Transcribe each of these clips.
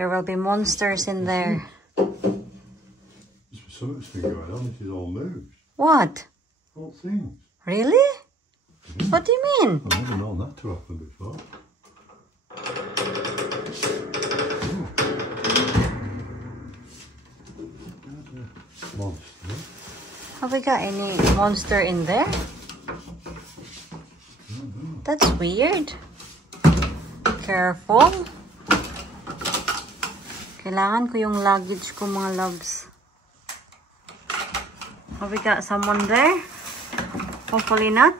There will be monsters in there. Something's been going on. This is all moved. What? All things. Really? What do you mean? I've never known that to happen before. Monster. Have we got any monster in there? That's weird. Careful. Kailangan ko yung luggage ko, mga loves. Have we got someone there? Hopefully not.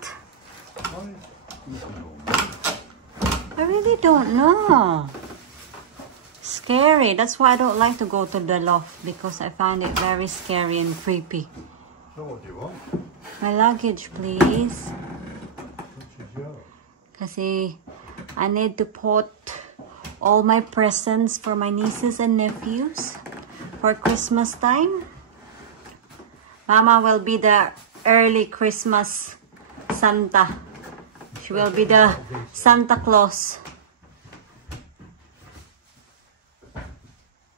I really don't know. Scary. That's why I don't like to go to the loft, because I find it very scary and creepy. So what do you want? My luggage, please. What's yours? Kasi I need to put all my presents for my nieces and nephews for Christmas time. Mama will be the early Christmas Santa. She will be the Santa Claus.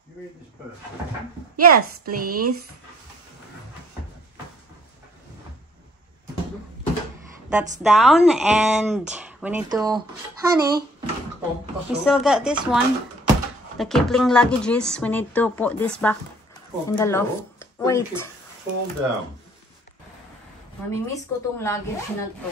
You read this person? Yes, please. That's down, and we need to, honey, we still got this one. The Kipling luggages. We need to put this back in the loft. Wait. Fall down. Mamimiss ko tong luggage na to.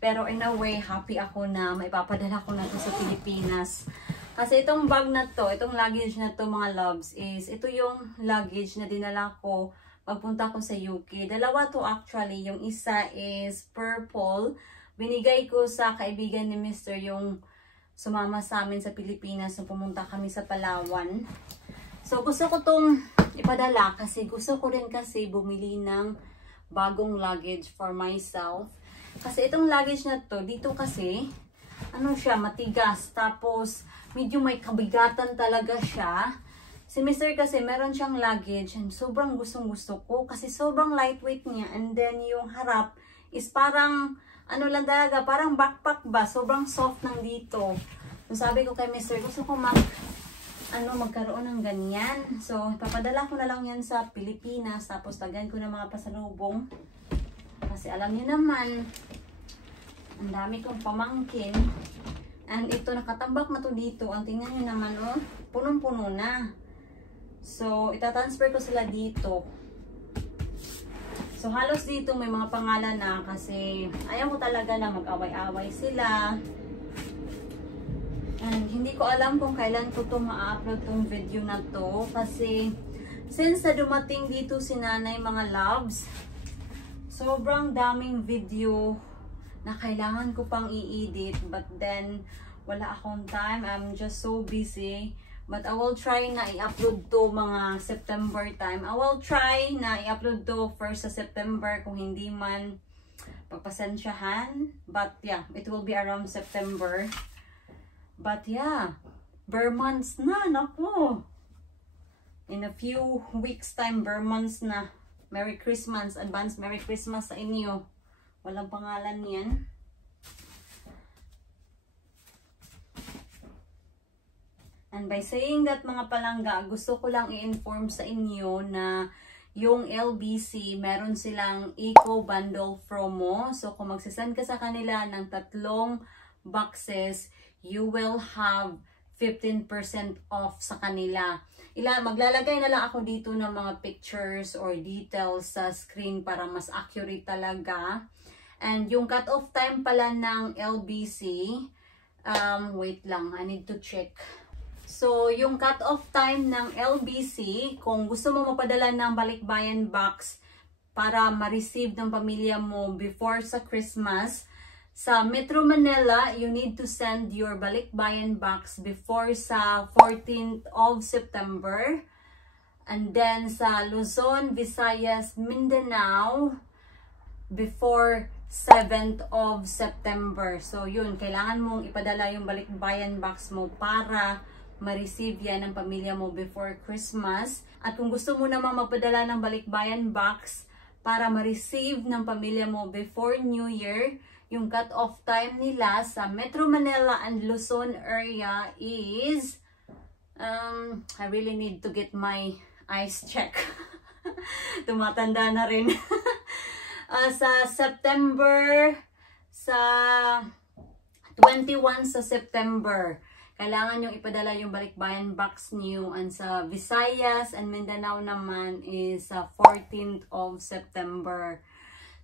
Pero in a way, happy ako na maipapadala ko na to sa Pilipinas. Kasi itong bag na to, itong luggage na to, mga loves, is ito yung luggage na dinala ko pagpunta ko sa UK. Dalawa to actually. Yung isa is purple. Binigay ko sa kaibigan ni Mr. yung sumama sa amin sa Pilipinas nung pumunta kami sa Palawan. So gusto ko tong ipadala kasi gusto ko rin kasi bumili ng bagong luggage for myself. Kasi itong luggage na to, dito kasi, ano siya, matigas. Tapos, medyo may kabigatan talaga siya. Si Mr. kasi, meron siyang luggage and sobrang gustong-gusto ko kasi sobrang lightweight niya. And then, yung harap is parang, ano lang talaga, parang backpack ba? Sobrang soft ng dito. So, sabi ko kay Mr., gusto ko magkaroon ng ganyan. So, ipapadala ko na lang yan sa Pilipinas. Tapos, lagyan ko ng mga pasalubong. Kasi alam niyo naman, ang dami kong pamangkin. And ito, nakatambak na to dito. Ang tingnan niyo naman, oh, punong-puno na. So, itatransfer ko sila dito. So, halos dito may mga pangalan na kasi ayaw ko talaga na mag-away-away sila. And hindi ko alam kung kailan ko to ma-upload tong video na to. Kasi, since na dumating dito si nanay, mga loves, sobrang daming video na kailangan ko pang i-edit. But then, wala akong time. I'm just so busy. But I will try na i-upload to mga September time. I will try na i-upload to first sa September. Kung hindi man, pagpasensyahan. But yeah, it will be around September. But yeah, bare months na, naku. In a few weeks time, bare months na. Merry Christmas, advance Merry Christmas sa inyo. Walang pangalan yan. And by saying that, mga palangga, gusto ko lang i-inform sa inyo na yung LBC, meron silang Eco Bundle promo. So, kung magsisend ka sa kanila ng 3 boxes, you will have 15% off sa kanila. Maglalagay na lang ako dito ng mga pictures or details sa screen para mas accurate talaga. And yung cut-off time pala ng LBC, wait lang, I need to check. So, yung cut-off time ng LBC, kung gusto mo mapadala ng balikbayan box para ma-receive ng pamilya mo before sa Christmas, sa Metro Manila, you need to send your balikbayan box before sa 14th of September. And then sa Luzon, Visayas, Mindanao, before 7th of September. So yun, kailangan mong ipadala yung balikbayan box mo para ma-receive yan ng pamilya mo before Christmas. At kung gusto mo naman magpadala ng balikbayan box para ma-receive ng pamilya mo before New Year, yung cut-off time nila sa Metro Manila and Luzon area is I really need to get my eyes checked. Tumatanda na rin. Sa September, sa 21 sa September, kailangan yung ipadala yung balikbayan box niyo. And sa Visayas and Mindanao naman is sa 14th of September.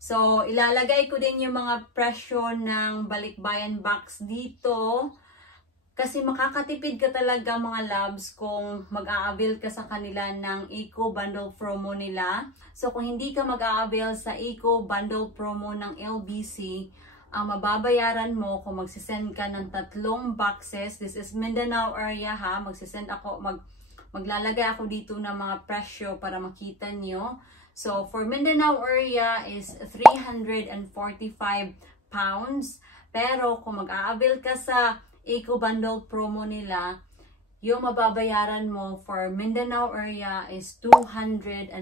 So, ilalagay ko din yung mga presyo ng balikbayan box dito. Kasi makakatipid ka talaga mga loves kung mag-a-avail ka sa kanila ng Eco Bundle promo nila. So kung hindi ka mag-a-avail sa Eco Bundle promo ng LBC, ang mababayaran mo kung magsisend ka ng 3 boxes. This is Mindanao area ha. Maglalagay ako dito ng mga presyo para makita nyo. So for Mindanao area is 345 pounds. Pero kung mag-a-avail ka sa Eco Bundle promo nila, yung mababayaran mo for Mindanao area is 293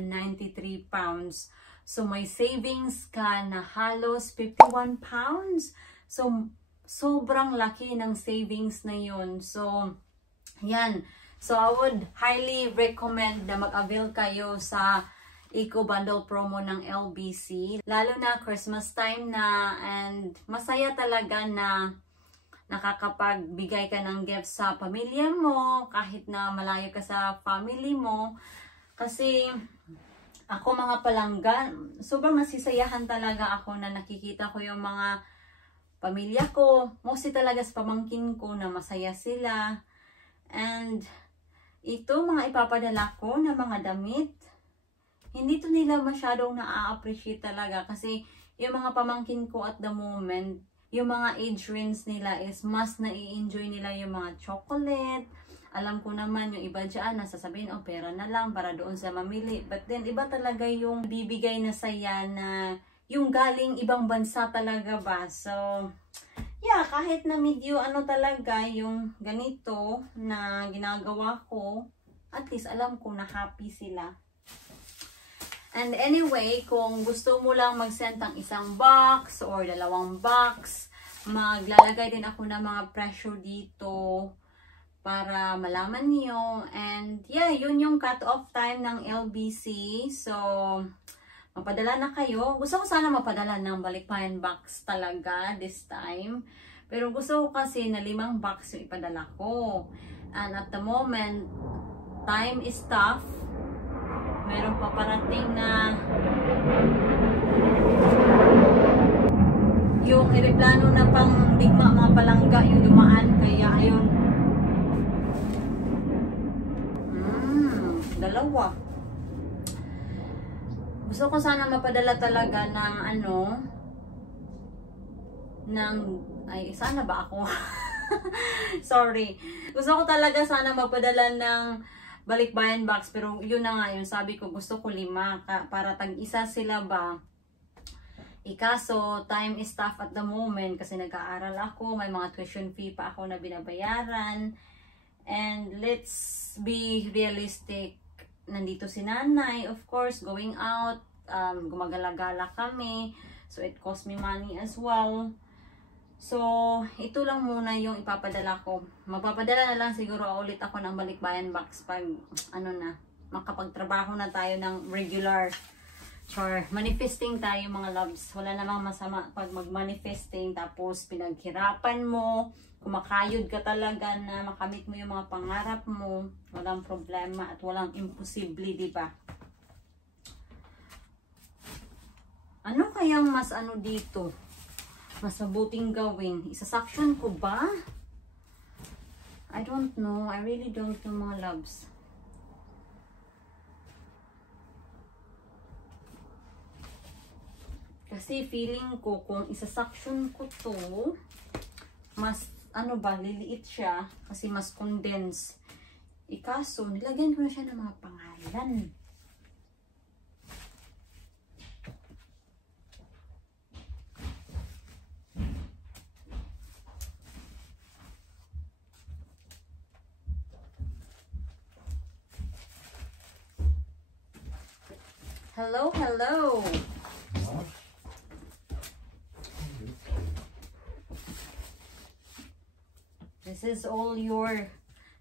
pounds. So may savings ka na halos 51 pounds. So sobrang laki ng savings na yun. So yan. So I would highly recommend na mag-avail kayo sa Eco Bundle promo ng LBC. Lalo na Christmas time na, and masaya talaga na nakakapagbigay ka ng gifts sa pamilya mo, kahit na malayo ka sa family mo. Kasi ako mga palangga, sobrang nasisayahan talaga ako na nakikita ko yung mga pamilya ko. Mostly talaga sa pamangkin ko na masaya sila. And ito mga ipapadala ko na mga damit, hindi to nila masyadong na-appreciate talaga. Kasi yung mga pamangkin ko at the moment, yung mga age range nila is mas na-i-enjoy nila yung mga chocolate. Alam ko naman yung iba dyan, nasasabihin, oh pera na lang para doon sa mamili. But then iba talaga yung bibigay na saya na yung galing ibang bansa talaga ba. So, yeah, kahit na medyo ano talaga yung ganito na ginagawa ko, at least alam ko na happy sila. And anyway, kung gusto mo lang mag-send ng 1 box or 2 box, maglalagay din ako ng mga presyo dito para malaman niyo. And yeah, yun yung cut-off time ng LBC. So, mapadala na kayo. Gusto ko sana mapadala ng balikbayan box talaga this time. Pero gusto ko kasi na 5 box yung ipadala ko. And at the moment, time is tough. Meron pa parating na yung ireplano na pang digma mga palangga yung dumaan. Kaya ayun. 2. Gusto ko sana mapadala talaga ng ano, ay sana ba ako? Sorry. Gusto ko talaga sana mapadala ng balikbayan box, pero yun na nga yun, sabi ko gusto ko 5 para tag-isa sila ba. Ikaso time is tough at the moment kasi nag-aaral ako, may mga tuition fee pa ako na binabayaran. And let's be realistic, nandito si nanay, of course, going out, gumagala-gala kami, so it cost me money as well. So, ito lang muna yung ipapadala ko. Mapapadala na lang siguro ulit ako ng balikbayan box pag, ano na, makapagtrabaho na tayo ng regular. Sure, manifesting tayo mga loves. Wala namang masama pag mag-manifesting, tapos pinaghirapan mo, kumakayod ka talaga na makamit mo yung mga pangarap mo. Walang problema at walang imposible, di ba? Ano kayang mas ano dito? Mas mabuting gawin. Isa-suction ko ba? I don't know. I really don't know mga loves. Kasi feeling ko kung isa-suction ko to, mas ano ba, liliit siya. Kasi mas condense. Ikaso, nilagyan ko na siya ng mga pangalan. Hello, hello. This is all your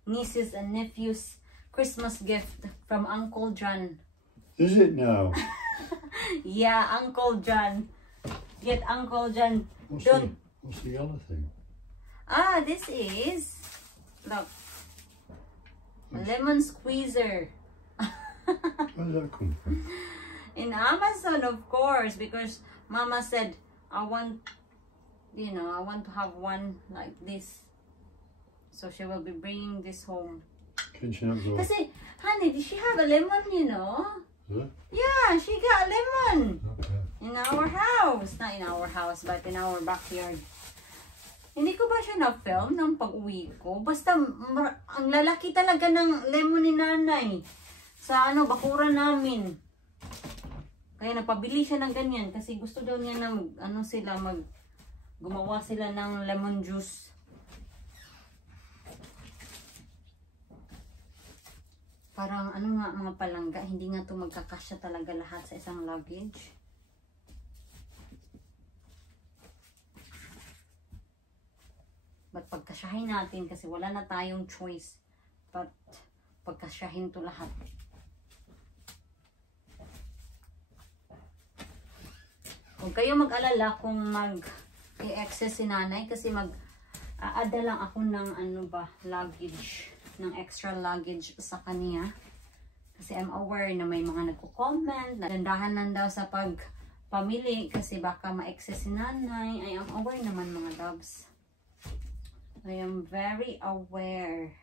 nieces and nephews Christmas gift from Uncle John. Is it now? Yeah, Uncle John. Get Uncle John. What's the other thing? Ah, this is, look, a lemon squeezer. Where did that come from? In Amazon, of course, because Mama said, I want to have one like this. So she will be bringing this home. Can she not go? Kasi, honey, did she have a lemon, you know? Huh? Yeah, she got a lemon. Okay. In our house. Not in our house, but in our backyard. Hindi ko ba siya na-film ng pag-uwi ko? Basta, ang lalaki talaga ng lemon ni nanay. Sa bakuran namin. Kaya napabili siya ng ganyan. Kasi gusto daw niya na gumawa sila ng lemon juice. Parang mga palangga. Hindi nga ito magkakasya talaga lahat sa isang luggage. But pagkasyahin natin kasi wala na tayong choice. But pagkasyahin to lahat. Huwag kayo mag-alala kung mag-i-excess si nanay kasi mag-aada lang ako ng luggage, ng extra luggage sa kanya. Kasi I'm aware na may mga nagko-comment, dandahan lang daw sa pagpamili kasi baka ma-excess si nanay. I am aware naman mga loves. I am very aware.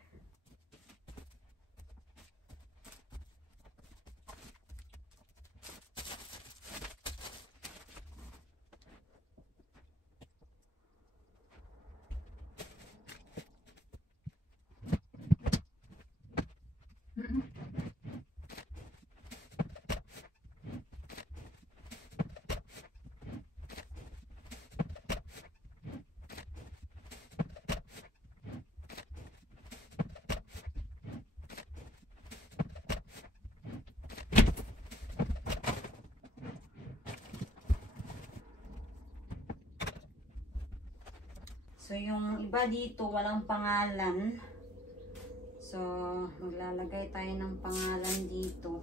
So, yung iba dito, walang pangalan. So, maglalagay tayo ng pangalan dito.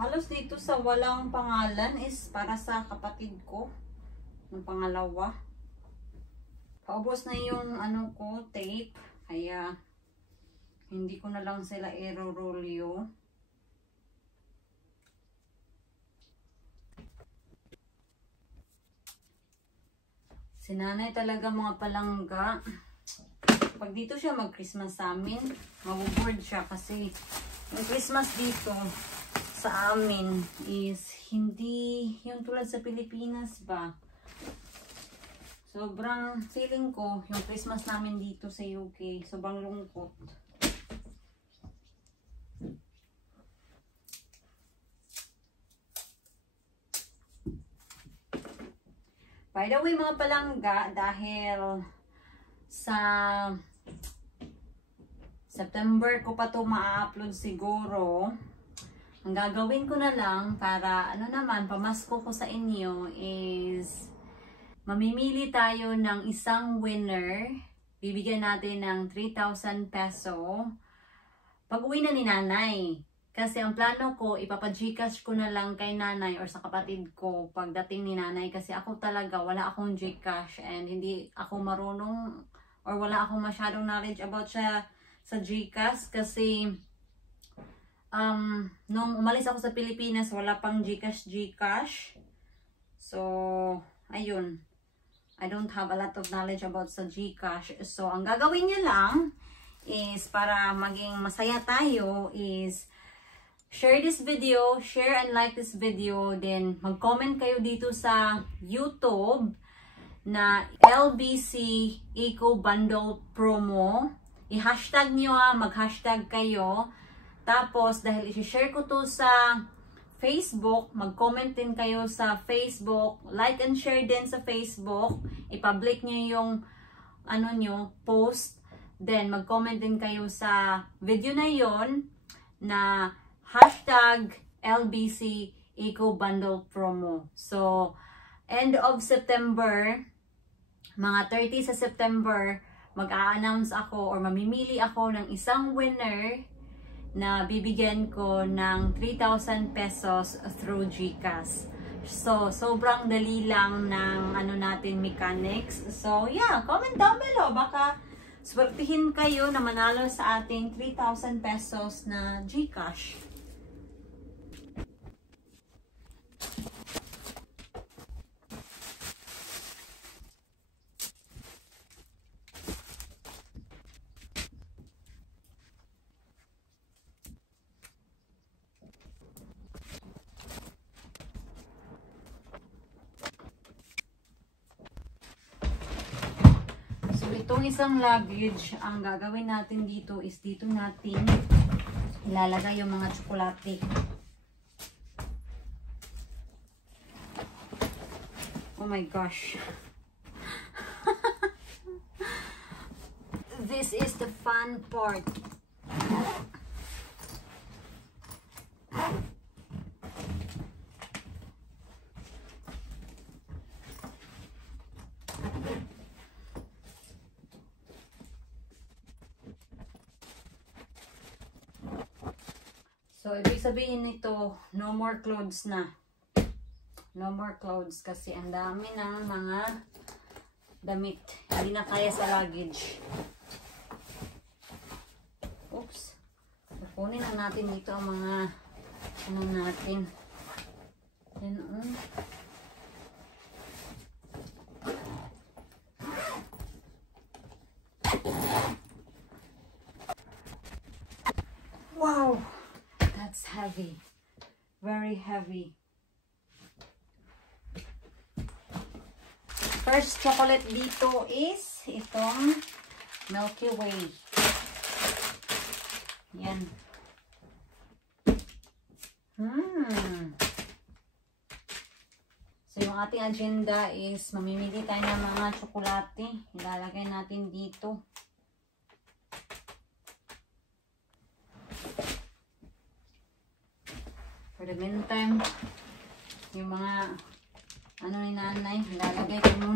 Halos dito sa walang pangalan is para sa kapatid ko. Ng pangalawa. Paubos na yung tape. Kaya, hindi ko na lang sila i-rolyo. Si nanay talaga mga palangga. Pag dito siya mag-Christmas sa amin, mabuboard siya kasi yung Christmas dito sa amin is hindi yung tulad sa Pilipinas ba. Sobrang feeling ko, yung Christmas namin dito sa UK, sobrang lungkot. By the way mga palangga, dahil sa September ko pa to ma-upload siguro, ang gagawin ko na lang para pamasko ko sa inyo is mamimili tayo ng isang winner. Bibigyan natin ng 3,000 peso. Pag-uwi na ni nanay. Kasi ang plano ko, ipapa-Gcash ko na lang kay nanay or sa kapatid ko pagdating ni nanay. Kasi ako talaga, wala akong Gcash and hindi ako marunong or wala akong masyadong knowledge about sa Gcash. Kasi nung umalis ako sa Pilipinas, wala pang Gcash. So, ayun. I don't have a lot of knowledge about sa Gcash. So, ang gagawin niya lang is para maging masaya tayo is share this video, share and like this video, then mag-comment kayo dito sa YouTube na LBC Eco Bundle Promo. I-hashtag nyo mag-hashtag kayo. Tapos, dahil i-share ko to sa Facebook, mag-comment din kayo sa Facebook, like and share din sa Facebook, i-public nyo yung post, then mag-comment din kayo sa video na yon. na hashtag LBC Eco Bundle Promo. So, end of September, mga 30 sa September, mag-a-announce ako or mamimili ako ng isang winner na bibigyan ko ng 3,000 pesos through GCash. So, sobrang dali lang ng ano natin mechanics. So, yeah, comment down below. Baka swertihin kayo na manalo sa ating 3,000 pesos na GCash. Itong isang luggage, ang gagawin natin dito is dito natin ilalagay yung mga tsokolate. Oh my gosh. This is the fun part. So, ibig sabihin nito, no more clothes na. No more clothes kasi ang dami ng mga damit. Hindi na kaya sa luggage. Oops. Kukunin lang natin dito ang mga ano natin. Yan on. Wow! That's heavy. Very heavy. First chocolate dito is itong Milky Way. Yan. So, yung ating agenda is mamimili tayo ng mga tsokolate. Ilalagay natin dito. For the meantime, yung mga ano ni nanay, ilalagay ko